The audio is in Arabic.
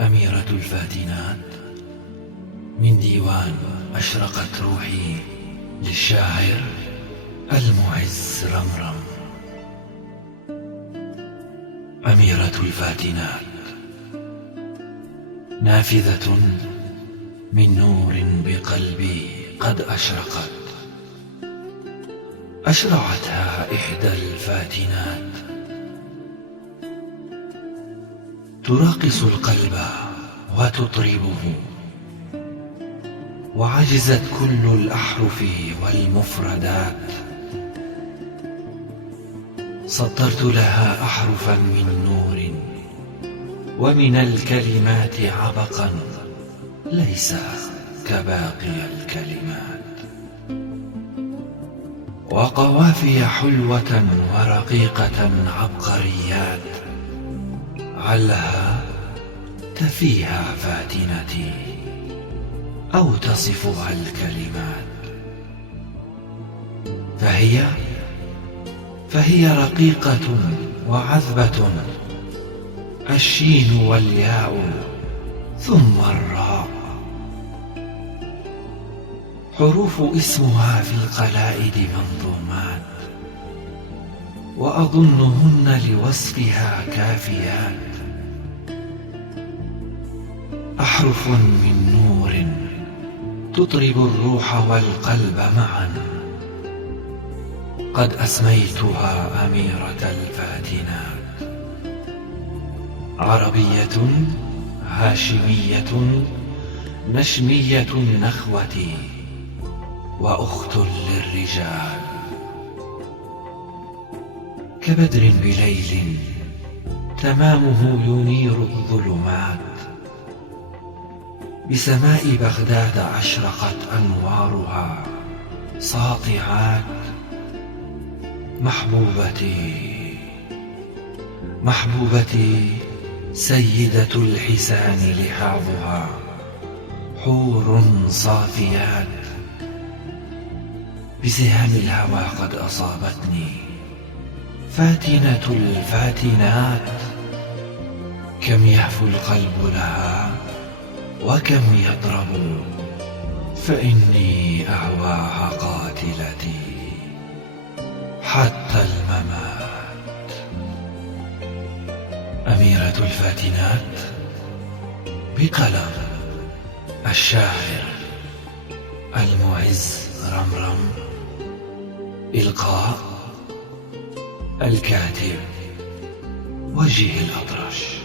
أميرة الفاتنات من ديوان أشرقت روحي للشاعر المعز رمرم. أميرة الفاتنات نافذة من نور بقلبي قد أشرقت، أشرعتها إحدى الفاتنات، تراقص القلب وتطربه، وعجزت كل الأحرف والمفردات. سطرت لها أحرفا من نور، ومن الكلمات عبقا ليس كباقي الكلمات، وقوافي حلوة ورقيقة عبقريات، علها تفيها فاتنتي أو تصفها الكلمات. فهي رقيقة وعذبة، الشين والياء ثم الراء، حروف اسمها في القلائد منظومات، وأظنهن لوصفها كافيات. أحرف من نور تطرب الروح والقلب معا، قد أسميتها أميرة الفاتنات. عربية هاشمية نشمية النخوة، وأخت للرجال، كبدر بليل تمامه ينير الظلمات. بسماء بغداد أشرقت أنوارها ساطعات. محبوبتي سيدة الحسان لحاظها، حور صافيات. بسهام الهوى قد أصابتني فاتنة الفاتنات، كم يهفو القلب لها وكم يضرب، فإني أهواها قاتلتي حتى الممات. أميرة الفاتنات بقلم الشاعر المعز رمرم، إلقاء الكاتب وجيه الأطرش.